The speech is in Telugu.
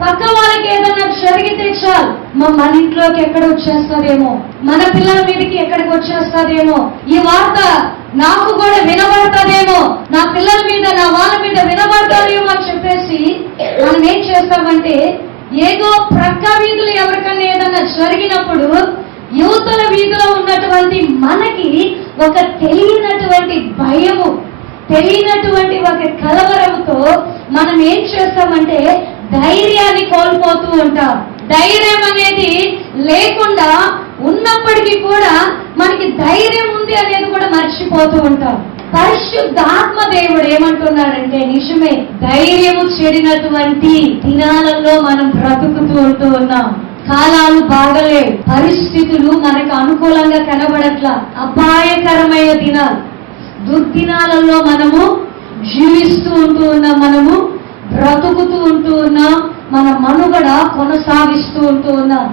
పక్క వాళ్ళకి ఏదన్నా జరిగితే చాలు మన ఇంట్లోకి ఎక్కడ వచ్చేస్తాదేమో, మన పిల్లల మీదకి ఎక్కడికి వచ్చేస్తాదేమో, ఈ వార్త నాకు కూడా వినబడతాదేమో, నా పిల్లల మీద నా వాళ్ళ మీద వినబడతాదేమో అని చెప్పేసి మనం ఏం చేస్తామంటే, ఏదో ప్రక్క వీధులు ఎవరికన్నా ఏదన్నా జరిగినప్పుడు యువతల వీధిలో ఉన్నటువంటి మనకి ఒక తెలియనటువంటి భయము, తెలియనటువంటి ఒక కలవరంతో మనం ఏం చేస్తామంటే ధైర్యాన్ని కోల్పోతూ ఉంటాం. ధైర్యం అనేది లేకుండా ఉన్నప్పటికీ కూడా మనకి ధైర్యం ఉంది అనేది కూడా మర్చిపోతూ ఉంటాం. పరిశుద్ధాత్మ దేవుడు ఏమంటున్నాడంటే, నిజమే, ధైర్యము చెడినటువంటి దినాలలో మనం బ్రతుకుతూ ఉంటూ ఉన్నాం. కాలాలు బాగలేవు, పరిస్థితులు మనకు అనుకూలంగా కనబడట్లా, అపాయకరమైన దినాలు, దుర్దినాలలో మనము జీవిస్తూ ఉంటూ ఉన్నాం, మనము బ్రతుకుతూ ఉంటూ ఉన్నాం, మన మనుగడ కొనసాగిస్తూ ఉంటూ ఉన్నాం.